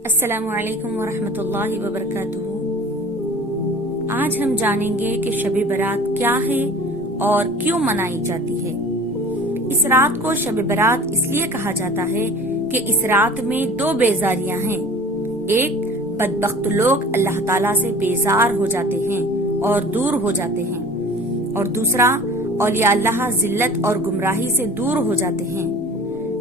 السلام علیکم ورحمۃ اللہ وبرکاتہ۔ آج ہم جانیں گے کہ شب برات کیا ہے اور کیوں منائی جاتی ہے۔ اس رات کو شب برات اس لیے کہا جاتا ہے کہ اس رات میں دو بیزاریاں ہیں۔ ایک، بدبخت لوگ اللہ تعالیٰ سے بیزار ہو جاتے ہیں اور دور ہو جاتے ہیں، اور دوسرا، اولیاء اللہ ذلت اور گمراہی سے دور ہو جاتے ہیں۔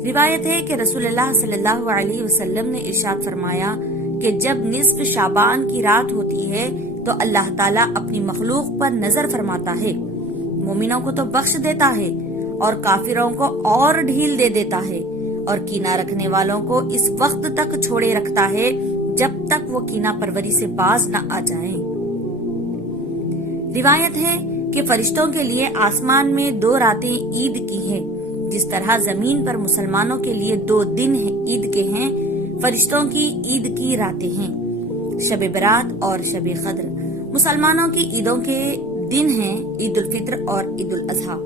روایت ہے کہ رسول اللہ صلی اللہ علیہ وسلم نے ارشاد فرمایا کہ جب نصف شعبان کی رات ہوتی ہے تو اللہ تعالیٰ اپنی مخلوق پر نظر فرماتا ہے، مومنوں کو تو بخش دیتا ہے اور کافروں کو اور ڈھیل دے دیتا ہے، اور کینہ رکھنے والوں کو اس وقت تک چھوڑے رکھتا ہے جب تک وہ کینہ پروری سے باز نہ آ جائیں۔ روایت ہے کہ فرشتوں کے لیے آسمان میں 2 راتیں عید کی ہیں، جس طرح زمین پر مسلمانوں کے لیے 2 دن عید کے ہیں، فرشتوں کی عید کی راتیں ہیں، شب برات اور شب قدر۔ مسلمانوں کی عیدوں کے دن ہیں عید الفطر اور عید الاضحیٰ۔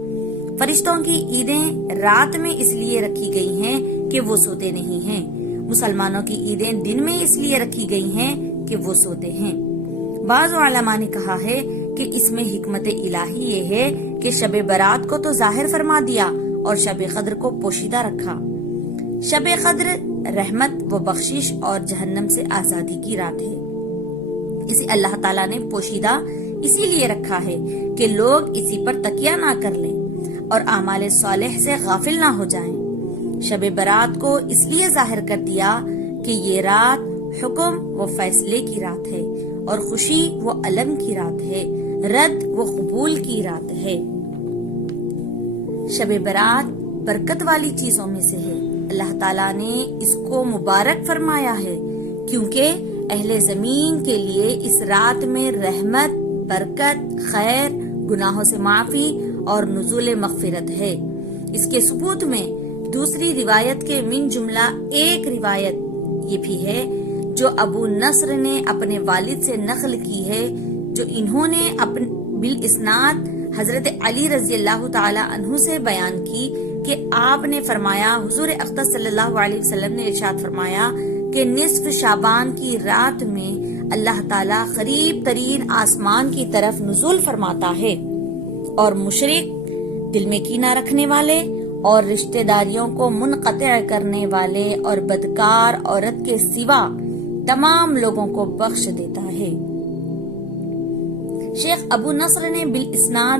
فرشتوں کی عیدیں رات میں اس لیے رکھی گئی ہیں کہ وہ سوتے نہیں ہیں، مسلمانوں کی عیدیں دن میں اس لیے رکھی گئی ہیں کہ وہ سوتے ہیں۔ بعض علماء نے کہا ہے کہ اس میں حکمت الہی یہ ہے کہ شب برات کو تو ظاہر فرما دیا اور شب قدر کو پوشیدہ رکھا۔ شب قدر رحمت و بخشش اور جہنم سے آزادی کی رات ہے۔ اسے اللہ تعالیٰ نے پوشیدہ اسی لیے رکھا ہے کہ لوگ اسی پر تکیہ نہ کر لیں اور اعمال صالح سے غافل نہ ہو جائیں۔ شب برات کو اس لیے ظاہر کر دیا کہ یہ رات حکم و فیصلے کی رات ہے اور خوشی و الم کی رات ہے، رد و قبول کی رات ہے۔ شب برات برکت والی چیزوں میں سے ہے۔ اللہ تعالیٰ نے اس کو مبارک فرمایا ہے کیونکہ اہل زمین کے لیے اس رات میں رحمت، برکت، خیر، گناہوں سے معافی اور نزول مغفرت ہے۔ اس کے ثبوت میں دوسری روایت کے من جملہ ایک روایت یہ بھی ہے جو ابو نصر نے اپنے والد سے نقل کی ہے، جو انہوں نے بالاسناد حضرت علی رضی اللہ تعالی عنہ سے بیان کی کہ آپ نے فرمایا، حضور اقدس صلی اللہ علیہ وسلم نے ارشاد فرمایا کہ نصف شعبان کی رات میں اللہ تعالیٰ قریب ترین آسمان کی طرف نزول فرماتا ہے، اور مشرک، دل میں کینہ رکھنے والے اور رشتہ داریوں کو منقطع کرنے والے اور بدکار عورت کے سوا تمام لوگوں کو بخش دیتا ہے۔ شیخ ابو نصر نے بالاسناد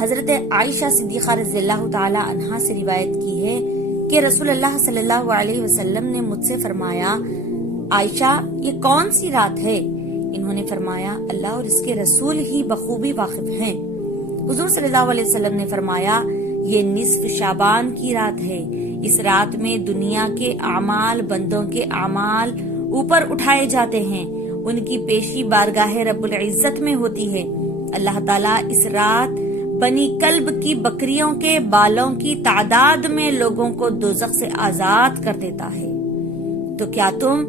حضرت عائشہ صدیقہ رضی اللہ تعالی عنہا سے روایت کی ہے کہ رسول اللہ صلی اللہ علیہ وسلم نے مجھ سے فرمایا، عائشہ یہ کون سی رات ہے؟ انہوں نے فرمایا، اللہ اور اس کے رسول ہی بخوبی واقف ہیں۔ حضور صلی اللہ علیہ وسلم نے فرمایا، یہ نصف شعبان کی رات ہے، اس رات میں دنیا کے اعمال، بندوں کے اعمال اوپر اٹھائے جاتے ہیں، ان کی پیشی بارگاہ رب العزت میں ہوتی ہے۔ اللہ تعالیٰ اس رات بنی کلب کی بکریوں کے بالوں کی تعداد میں لوگوں کو دوزخ سے آزاد کر دیتا ہے۔ تو کیا تم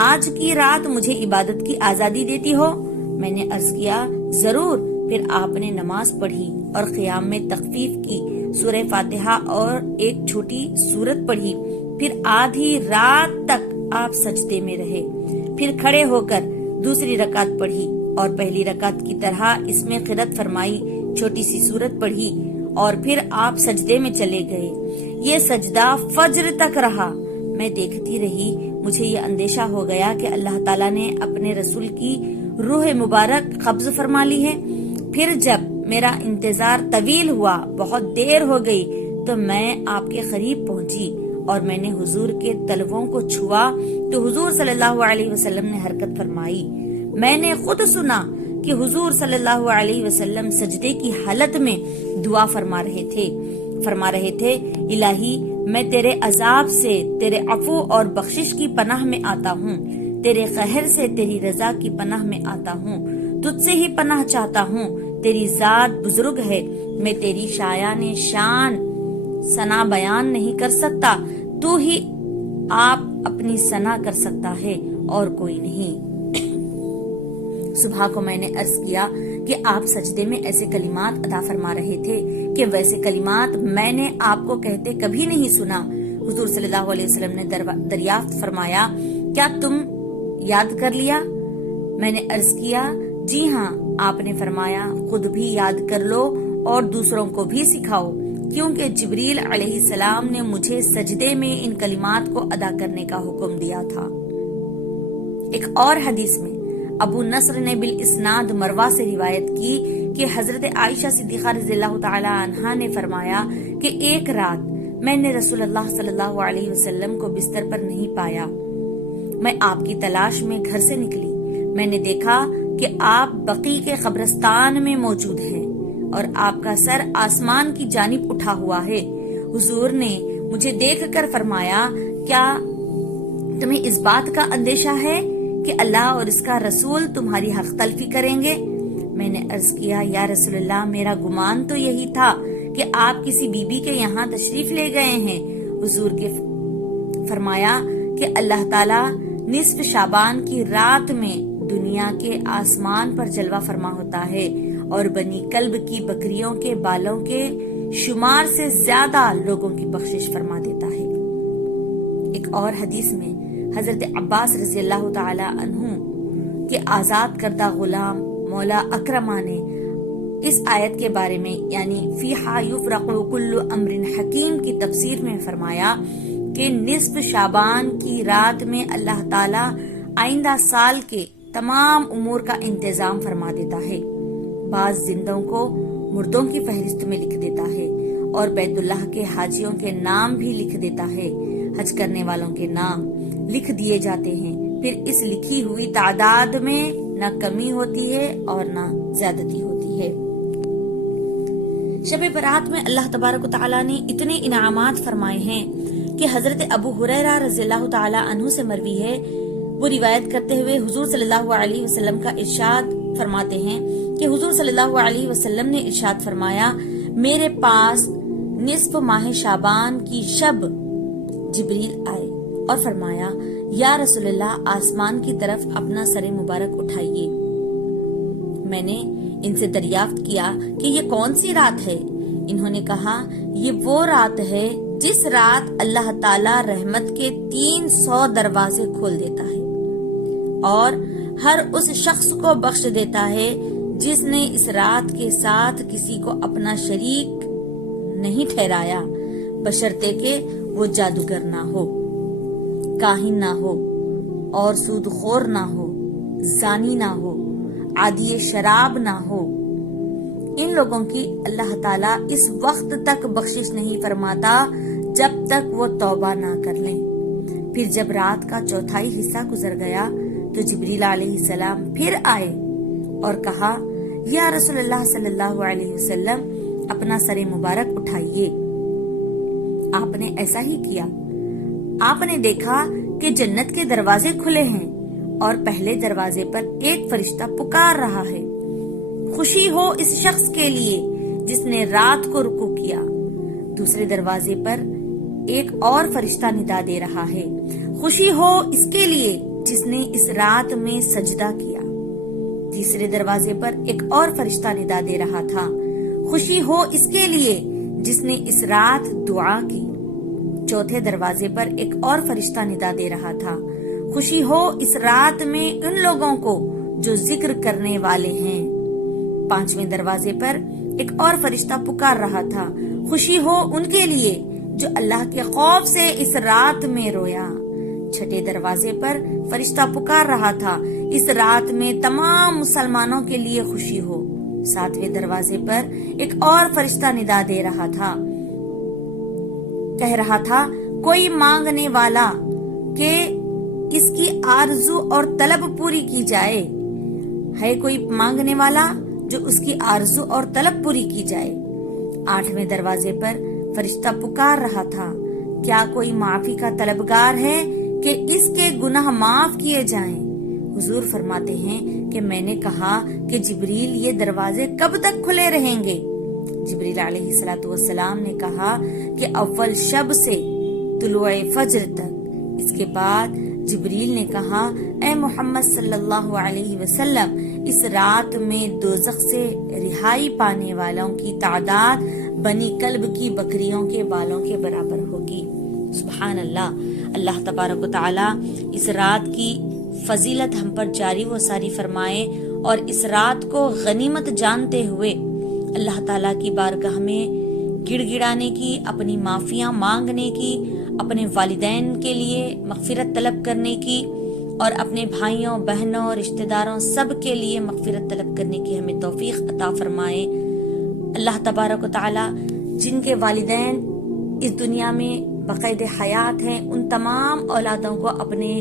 آج کی رات مجھے عبادت کی آزادی دیتی ہو؟ میں نے عرض کیا، ضرور۔ پھر آپ نے نماز پڑھی اور قیام میں تخفیف کی، سورہ فاتحہ اور ایک چھوٹی سورت پڑھی، پھر آدھی رات تک آپ سجدے میں رہے، پھر کھڑے ہو کر دوسری رکعت پڑھی اور پہلی رکعت کی طرح اس میں قرأت فرمائی، چھوٹی سی سورت پڑھی اور پھر آپ سجدے میں چلے گئے۔ یہ سجدہ فجر تک رہا۔ میں دیکھتی رہی، مجھے یہ اندیشہ ہو گیا کہ اللہ تعالیٰ نے اپنے رسول کی روح مبارک قبض فرما لی ہے۔ پھر جب میرا انتظار طویل ہوا، بہت دیر ہو گئی، تو میں آپ کے قریب پہنچی اور میں نے حضور کے تلووں کو چھوا تو حضور صلی اللہ علیہ وسلم نے حرکت فرمائی۔ میں نے خود سنا کہ حضور صلی اللہ علیہ وسلم سجدے کی حالت میں دعا فرما رہے تھے، الہی میں تیرے عذاب سے، تیرے عفو اور بخشش کی پناہ میں آتا ہوں، تیرے قہر سے تیری رضا کی پناہ میں آتا ہوں، تجھ سے ہی پناہ چاہتا ہوں، تیری ذات بزرگ ہے، میں تیری شایان شان ثنا بیان نہیں کر سکتا، تو ہی آپ اپنی ثنا کر سکتا ہے اور کوئی نہیں۔ صبح کو میں نے عرض کیا کہ آپ سجدے میں ایسے کلمات ادا فرما رہے تھے کہ ویسے کلمات میں نے آپ کو کہتے کبھی نہیں سنا۔ حضور صلی اللہ علیہ وسلم نے دریافت فرمایا، کیا تم یاد کر لیا؟ میں نے عرض کیا جی ہاں۔ آپ نے فرمایا خود بھی یاد کر لو اور دوسروں کو بھی سکھاؤ، کیونکہ جبریل علیہ السلام نے مجھے سجدے میں ان کلمات کو ادا کرنے کا حکم دیا تھا۔ ایک اور حدیث میں ابو نصر نے بالاسناد مروہ سے روایت کی کہ حضرت عائشہ صدیقہ رضی اللہ تعالی عنہا نے فرمایا کہ ایک رات میں نے رسول اللہ صلی اللہ علیہ وسلم کو بستر پر نہیں پایا۔ میں آپ کی تلاش میں گھر سے نکلی۔ میں نے دیکھا کہ آپ بقیع کے قبرستان میں موجود ہیں اور آپ کا سر آسمان کی جانب اٹھا ہوا ہے۔ حضور نے مجھے دیکھ کر فرمایا کیا تمہیں اس بات کا اندیشہ ہے کہ اللہ اور اس کا رسول تمہاری حق تلفی کریں گے؟ میں نے عرض کیا یا رسول اللہ میرا گمان تو یہی تھا کہ آپ کسی بی بی کے یہاں تشریف لے گئے ہیں۔ حضور کے فرمایا کہ اللہ تعالیٰ نصف شعبان کی رات میں دنیا کے آسمان پر جلوہ فرما ہوتا ہے اور بنی کلب کی بکریوں کے بالوں کے شمار سے زیادہ لوگوں کی بخشش فرما دیتا ہے۔ ایک اور حدیث میں حضرت عباس رضی اللہ تعالی عنہ کے آزاد کردہ غلام مولا اکرمہ نے اس آیت کے بارے میں یعنی فیہا یفرق کل امر حکیم کی تفسیر میں فرمایا کہ نصف شعبان کی رات میں اللہ تعالی آئندہ سال کے تمام امور کا انتظام فرما دیتا ہے۔ بعض زندوں کو مردوں کی فہرست میں لکھ دیتا ہے اور بیت اللہ کے حاجیوں کے نام بھی لکھ دیتا ہے۔ حج کرنے والوں کے نام لکھ دیے جاتے ہیں، پھر اس لکھی ہوئی تعداد میں نہ کمی ہوتی ہے اور نہ زیادتی ہوتی ہے۔ شب برات میں اللہ تبارک و تعالیٰ نے اتنے انعامات فرمائے ہیں کہ حضرت ابو ہریرہ رضی اللہ تعالی عنہ سے مروی ہے، وہ روایت کرتے ہوئے حضور صلی اللہ علیہ وسلم کا ارشاد فرماتے ہیں کہ حضور صلی اللہ علیہ وسلم نے ارشاد فرمایا میرے پاس نصف ماہ شعبان کی شب جبریل آئے اور فرمایا یا رسول اللہ آسمان کی طرف اپنا سر مبارک اٹھائیے۔ میں نے ان سے دریافت کیا کہ یہ کون سی رات ہے؟ انہوں نے کہا یہ وہ رات ہے جس رات اللہ تعالی رحمت کے 300 دروازے کھول دیتا ہے اور ہر اس شخص کو بخش دیتا ہے جس نے اس رات کے ساتھ کسی کو اپنا شریک نہیں ٹھہرایا، بشرطے کہ وہ جادوگر نہ ہو، کاہن نہ ہو اور سود خور نہ ہو، زانی نہ ہو، عادی شراب نہ ہو۔ ان لوگوں کی اللہ تعالیٰ اس وقت تک بخشش نہیں فرماتا جب تک وہ توبہ نہ کر لیں۔ پھر جب رات کا چوتھائی حصہ گزر گیا تو جبریل علیہ السلام پھر آئے اور کہا یا رسول اللہ صلی اللہ علیہ وسلم اپنا سر مبارک اٹھائیے۔ آپ نے ایسا ہی کیا۔ آپ نے دیکھا کہ جنت کے دروازے کھلے ہیں اور پہلے دروازے پر ایک فرشتہ پکار رہا ہے، خوشی ہو اس شخص کے لیے جس نے رات کو رکوع کیا۔ دوسرے دروازے پر ایک اور فرشتہ ندا دے رہا ہے، خوشی ہو اس کے لیے جس نے اس رات میں سجدہ کیا۔ تیسرے دروازے پر ایک اور فرشتہ ندا دے رہا تھا، خوشی ہو اس کے لیے جس نے اس رات دعا کی۔ چوتھے دروازے پر ایک اور فرشتہ ندا دے رہا تھا، خوشی ہو اس رات میں ان لوگوں کو جو ذکر کرنے والے ہیں۔ پانچویں دروازے پر ایک اور فرشتہ پکار رہا تھا، خوشی ہو ان کے لیے جو اللہ کے خوف سے اس رات میں رویا۔ چھٹے دروازے پر فرشتہ پکار رہا تھا، اس رات میں تمام مسلمانوں کے لیے خوشی ہو۔ ساتویں دروازے پر ایک اور فرشتہ ندا دے رہا تھا، کہہ رہا تھا کوئی مانگنے والا کہ اس کی آرزو اور طلب پوری کی جائے، ہے کوئی مانگنے والا جو اس کی آرزو اور طلب پوری کی جائے۔ آٹھویں دروازے پر فرشتہ پکار رہا تھا، کیا کوئی معافی کا طلبگار ہے کہ اس کے گناہ معاف کیے جائیں؟ حضور فرماتے ہیں کہ میں نے کہا کہ جبریل یہ دروازے کب تک کھلے رہیں گے؟ جبریل علیہ الصلوۃ والسلام نے کہا کہ اول شب سے طلوع فجر تک۔ اس کے بعد جبریل نے کہا اے محمد صلی اللہ علیہ وسلم اس رات میں دوزخ سے رہائی پانے والوں کی تعداد بنی کلب کی بکریوں کے بالوں کے برابر ہوگی۔ سبحان اللہ۔ اللہ تبارک و تعالی اس رات کی فضیلت ہم پر جاری و ساری فرمائے، اور اس رات کو غنیمت جانتے ہوئے اللہ تعالیٰ کی بارگاہ میں گڑ گڑانے کی، اپنی معافیاں مانگنے کی، اپنے والدین کے لیے مغفرت طلب کرنے کی، اور اپنے بھائیوں بہنوں رشتہ داروں سب کے لیے مغفرت طلب کرنے کی ہمیں توفیق عطا فرمائے۔ اللہ تبارک و تعالی جن کے والدین اس دنیا میں باقاعدہ حیات ہیں، ان تمام اولادوں کو اپنے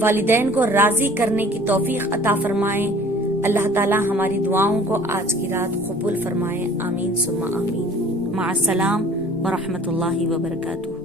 والدین کو راضی کرنے کی توفیق عطا فرمائے۔ اللہ تعالی ہماری دعاؤں کو آج کی رات قبول فرمائے، آمین ثم آمین۔ مع السلام ورحمۃ اللہ وبرکاتہ۔